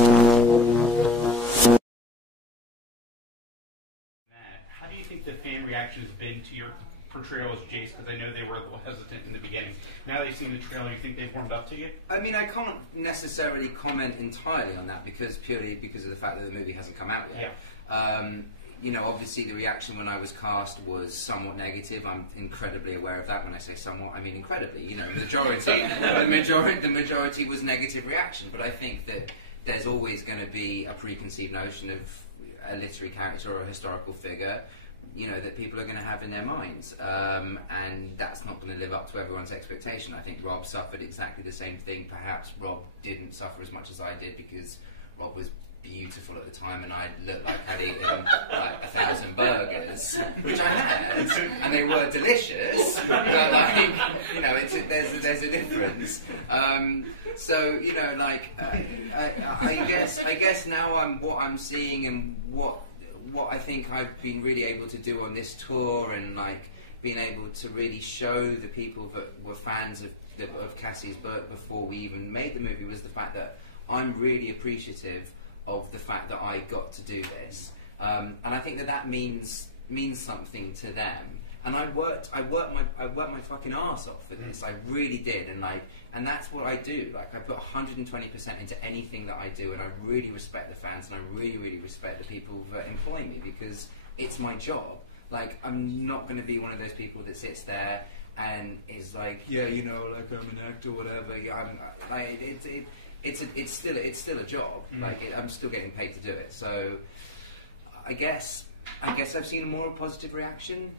How do you think the fan reaction has been to your portrayal as Jace? Because I know they were a little hesitant in the beginning. Now they've seen the trailer, you think they've warmed up to you? I mean, I can't necessarily comment entirely on that purely because of the fact that the movie hasn't come out yet. Yeah. You know, obviously the reaction when I was cast was somewhat negative. I'm incredibly aware of that. When I say somewhat, I mean incredibly. You know, the majority was negative reaction. But I think that there's always going to be a preconceived notion of a literary character or a historical figure, you know, that people are going to have in their minds, and that's not going to live up to everyone's expectation. I think Rob suffered exactly the same thing. Perhaps Rob didn't suffer as much as I did because Rob was beautiful at the time and I looked like I'd eaten like 1,000 burgers, which I had, and they were delicious, but like, you know, there's a difference. So, you know, like, I guess now what I'm seeing and what I think I've been really able to do on this tour, and like being able to really show the people that were fans of Cassie's book before we even made the movie, was the fact that I'm really appreciative of the fact that I got to do this, and I think that means something to them. And I worked my fucking arse off for this. I really did, and that's what I do. Like, I put 120% into anything that I do, and I really respect the fans, and I really, really respect the people that employ me, because it's my job. Like, I'm not going to be one of those people that sits there and is like, yeah, you know, like, I'm an actor, whatever. Yeah, it's still a job. Like, I'm still getting paid to do it. So, I guess I've seen a more positive reaction.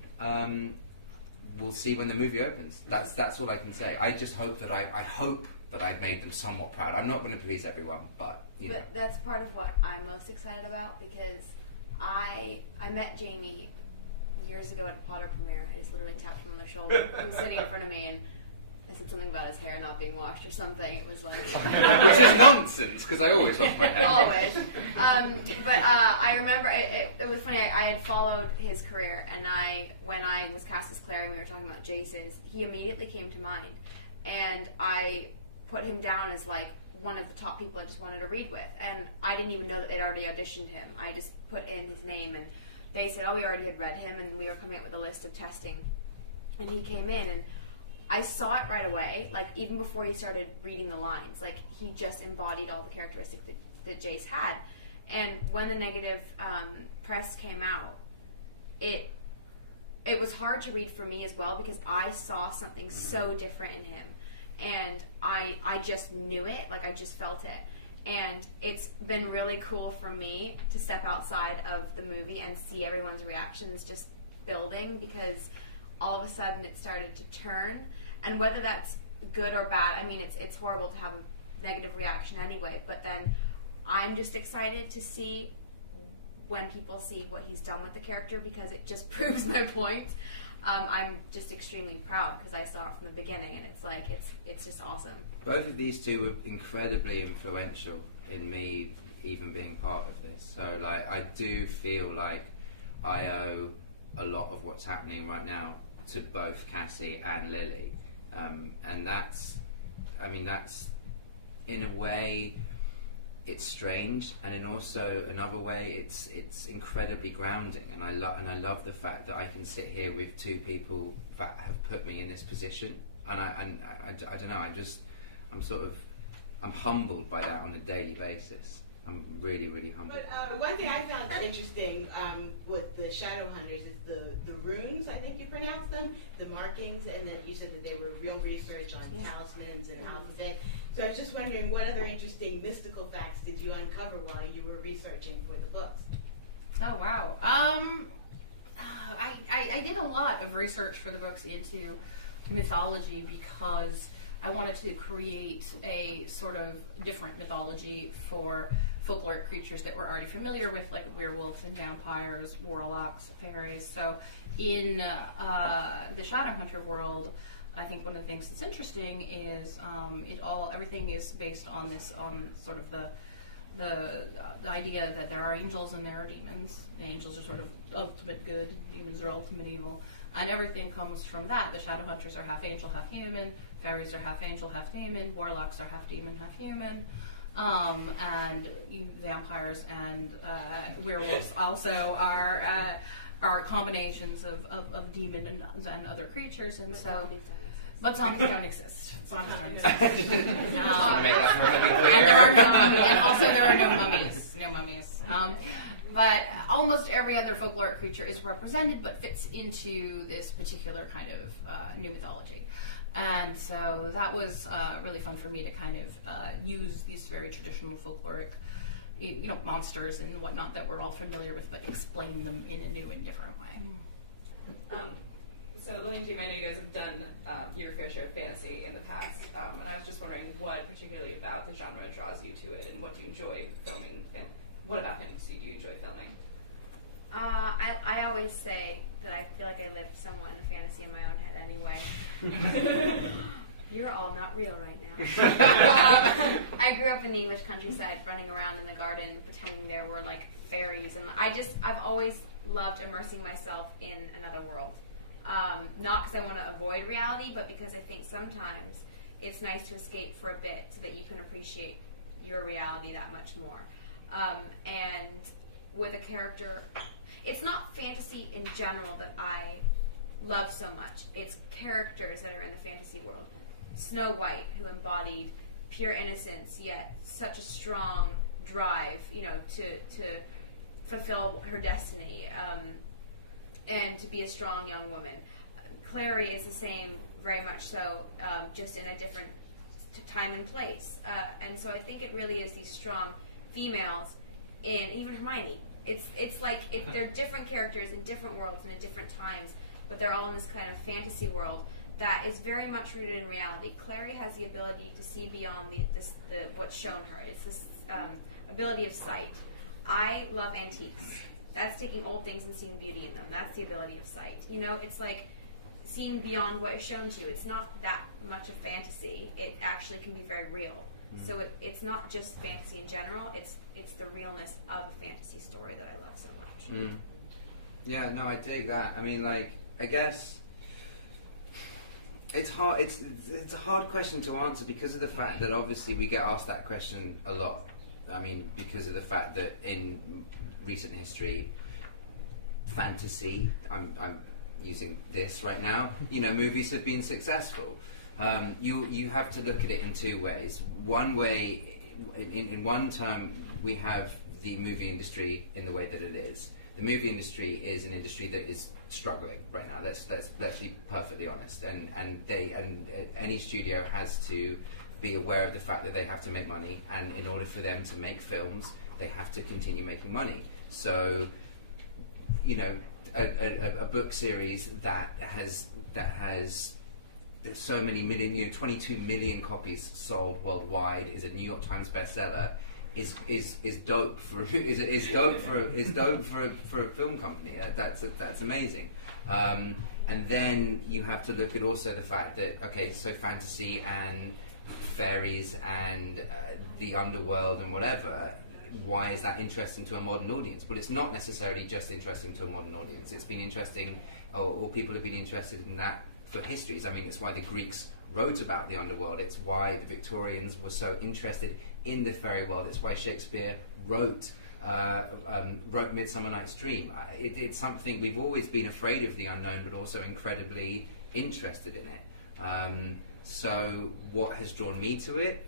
We'll see when the movie opens. That's all I can say. I just hope that I hope that I've made them somewhat proud. I'm not going to please everyone, but you know. That's part of what I'm most excited about, because I met Jamie years ago at a Potter premiere. I just literally tapped him on the shoulder. He was sitting in front of me, and I said something about his hair not being washed or something. It was like... Which is nonsense, because I always wash my hair. Always. But I remember, it was funny, I had followed his career, and when I was cast as Clary and we were talking about Jace's, he immediately came to mind. And I put him down as like one of the top people I just wanted to read with. And I didn't even know that they'd already auditioned him. I just put in his name, and they said, oh, we already had read him, and we were coming up with a list of testing. And he came in, and I saw it right away, like, even before he started reading the lines. Like, he just embodied all the characteristics that Jace had. And when the negative press came out, it was hard to read for me as well, because I saw something so different in him. And I just knew it, like, I just felt it. And it's been really cool for me to step outside of the movie and see everyone's reactions just building, because all of a sudden it started to turn. And whether that's good or bad, I mean, it's horrible to have a negative reaction anyway, but then I'm just excited to see when people see what he's done with the character, because it just proves my point. I'm just extremely proud, because I saw it from the beginning, and it's like, it's just awesome. Both of these two were incredibly influential in me even being part of this. So, like, I do feel like I owe a lot of what's happening right now to both Cassie and Lily. And that's in a way, it's strange, and in also another way, it's incredibly grounding. And I love the fact that I can sit here with two people that have put me in this position. And I don't know. I'm humbled by that on a daily basis. I'm really, really humbled. But one thing I found interesting with the Shadowhunters is the runes, I think you pronounce them, the markings, and then you said that they were real research on talismans and alphabet. So I was just wondering, what other interesting mystical facts did you uncover while you were researching for the books? Oh, wow. I did a lot of research for the books into mythology, because I wanted to create a sort of different mythology for folkloric creatures that we're already familiar with, like werewolves and vampires, warlocks, fairies. So in the Shadowhunter world, I think one of the things that's interesting is everything is based on this, on sort of the idea that there are angels and there are demons. The angels are sort of ultimate good, demons are ultimate evil, and everything comes from that. The Shadowhunters are half angel, half human. Fairies are half angel, half demon. Warlocks are half demon, half human. and vampires and werewolves also are combinations of demon and other creatures, and so. But zombies don't exist. Zombies don't exist. And also there are no mummies. No mummies. But almost every other folkloric creature is represented, but fits into this particular kind of new mythology. And so that was really fun for me to kind of use these very traditional folkloric, monsters and whatnot that we're all familiar with, but explain them in a new and different way. So Lillian Team, I know you guys have done your fair share of fantasy in the past, and I was just wondering what particularly about the genre draws you to it, and what do you enjoy filming, and what about fantasy do you enjoy filming? I always say that I feel like I live somewhat in a fantasy in my own head anyway. You're all not real right now. I grew up in the English countryside, running around in the garden, pretending there were like fairies, and I've always loved immersing myself in another world. Not because I want to avoid reality, but because I think sometimes it's nice to escape for a bit so that you can appreciate your reality that much more. And with a character, it's not fantasy in general that I love so much. It's characters that are in the fantasy world. Snow White, who embodied pure innocence, yet such a strong drive, to fulfill her destiny, and to be a strong young woman. Clary is the same, very much so, just in a different time and place. And so I think it really is these strong females, in even Hermione. It's like they're different characters in different worlds and in different times, but they're all in this kind of fantasy world that is very much rooted in reality. Clary has the ability to see beyond what's shown her. It's this ability of sight. I love antiques. That's taking old things and seeing beauty in them. That's the ability of sight. It's like seeing beyond what is shown to you. It's not that much of fantasy. It actually can be very real. So it's not just fantasy in general. It's the realness of a fantasy story that I love so much. Yeah, no, I dig that. I mean, I guess it's hard. It's a hard question to answer because of the fact that obviously we get asked that question a lot. I mean, because of the fact that in recent history, fantasy, I'm using this right now, movies have been successful. You have to look at it in two ways. One way, in one term, we have the movie industry in the way that it is. The movie industry is an industry that is struggling right now. Let's be perfectly honest. And any studio has to be aware of the fact that they have to make money, and in order for them to make films, they have to continue making money. So, a book series that has so many million, 22 million copies sold worldwide, is a New York Times bestseller, is dope for a film company. That's amazing. And then you have to look at also the fact that so fantasy and fairies and the underworld and whatever. Why is that interesting to a modern audience? But it's not necessarily just interesting to a modern audience. It's been interesting, or people have been interested in that for histories. I mean, it's why the Greeks wrote about the underworld. It's why the Victorians were so interested in the fairy world. It's why Shakespeare wrote Midsummer Night's Dream. It's something we've always been afraid of the unknown, but also incredibly interested in it. So what has drawn me to it?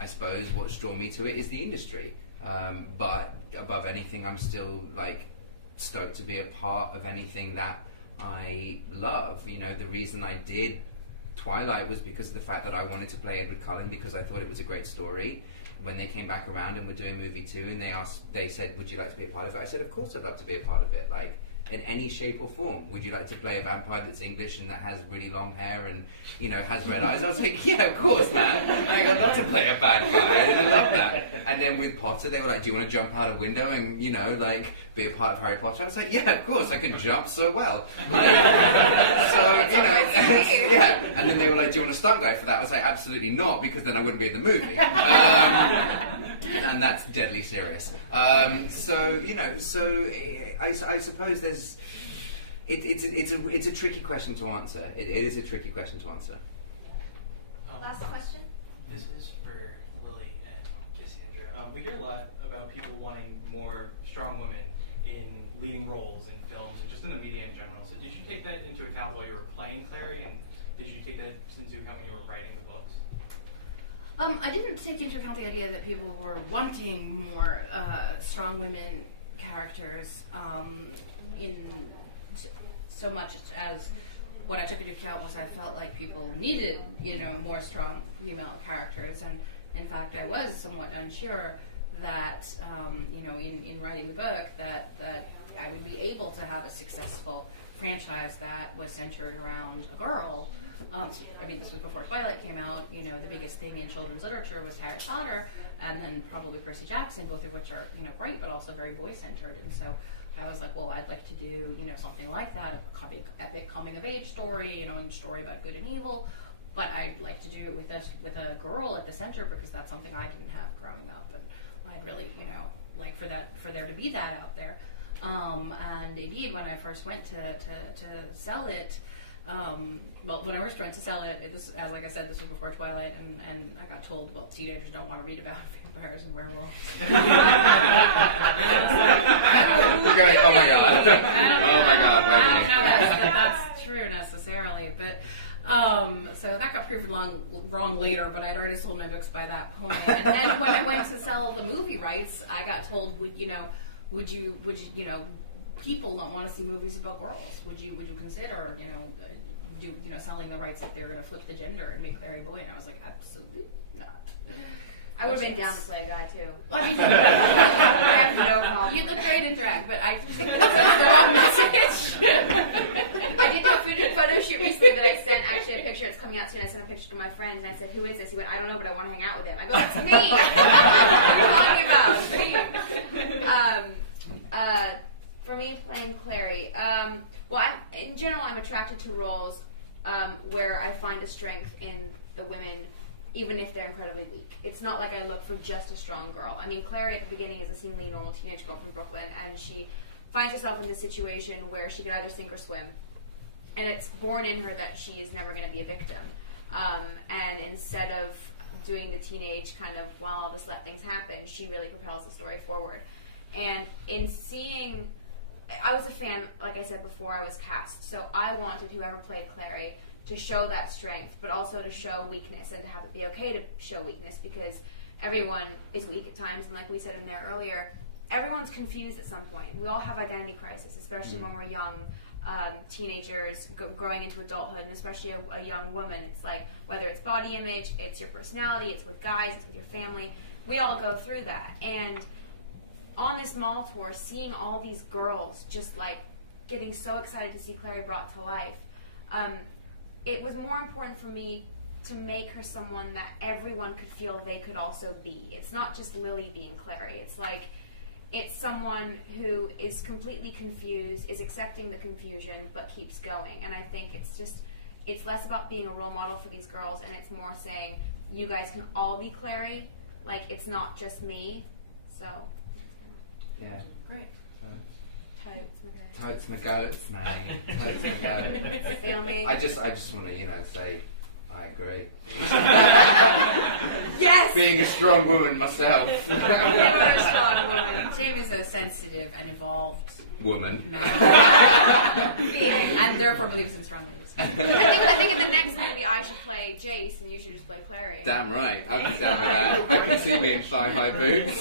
I suppose what's drawn me to it is the industry. But above anything, I'm still stoked to be a part of anything that I love. The reason I did Twilight was because of the fact that I wanted to play Edward Cullen, because I thought it was a great story. When they came back around and were doing movie 2, and they said, would you like to be a part of it? I said, of course I'd love to be a part of it. In any shape or form. Would you like to play a vampire that's English and that has really long hair and, has red eyes? I was like, yeah, of course, man. I'd love to play a vampire. I love that. And then with Potter, they were like, do you want to jump out a window and, be a part of Harry Potter? I was like, yeah, of course, I can jump so well. Yeah. And then they were like, do you want a stunt guy for that? I was like, absolutely not, because then I wouldn't be in the movie. And that's deadly serious. I suppose there's. It's a tricky question to answer. It is a tricky question to answer. Last question. This is for Lily and I didn't take into account the idea that people were wanting more strong women characters in so much as what I took into account was I felt like people needed, more strong female characters, and in fact I was somewhat unsure that, in writing the book that I would be able to have a successful franchise that was centered around a girl. This was before Twilight came out. The biggest thing in children's literature was Harry Potter, and then probably Percy Jackson, both of which are, great, but also very boy-centered. And so I was like, well, I'd like to do, something like that, a epic coming-of-age story, a story about good and evil. But I'd like to do it with a girl at the center because that's something I didn't have growing up, and I'd really, like for there to be that out there. And indeed, when I first went to sell it. When I first tried to sell it, like I said, this was before Twilight, and I got told, well, teenagers don't want to read about vampires and werewolves. You're going, oh my god. I don't know that's true necessarily, but so that got proved wrong later, but I'd already sold my books by that point. And then when I went to sell the movie rights, I got told, would you people don't want to see movies about girls. Would you consider, selling the rights if they were going to flip the gender and make Clary a boy? And I was like, absolutely not. I would have been down to play a guy too. I mean, I have no problem. you look great in drag, but I think that's the wrong message. I did do a photo shoot recently that I sent actually a picture. It's coming out soon. I sent a picture to my friend and I said, "Who is this?" He went, "I don't know, but I want to hang out with him." I go, "It's me." What are you talking about? It's me. For me, playing Clary. In general, I'm attracted to roles where I find a strength in the women, even if they're incredibly weak. It's not like I look for just a strong girl. I mean, Clary at the beginning is a seemingly normal teenage girl from Brooklyn, and she finds herself in this situation where she could either sink or swim. And it's born in her that she is never going to be a victim. And instead of doing the teenage kind of, well, I'll just let things happen, she really propels the story forward. And in seeing... I was a fan, like I said before, I was cast. So I wanted whoever played Clary to show that strength, but also to show weakness and to have it be okay to show weakness because everyone is weak at times. And like we said in there earlier, everyone's confused at some point. We all have identity crisis, especially when we're young teenagers growing into adulthood, and especially a young woman. It's like, whether it's body image, it's your personality, it's with guys, it's with your family. We all go through that. And on this mall tour, seeing all these girls just like getting so excited to see Clary brought to life, it was more important for me to make her someone that everyone could feel they could also be. It's not just Lily being Clary. It's like, it's someone who is completely confused, is accepting the confusion, but keeps going. And I think it's less about being a role model for these girls, and it's more saying, you guys can all be Clary. Like, it's not just me. So... Yeah. Great. Totes McGoats, man. Totes McGoats. Feel me? I just want to, say, I agree. Yes! Being a strong woman myself. You're a strong woman. Jamie's a sensitive and evolved woman. Being. And therefore believes in strong ladies. I think in the next movie I should play Jace and you should just play Clary. Damn right. I'm down with that. I can see me in flying high boots.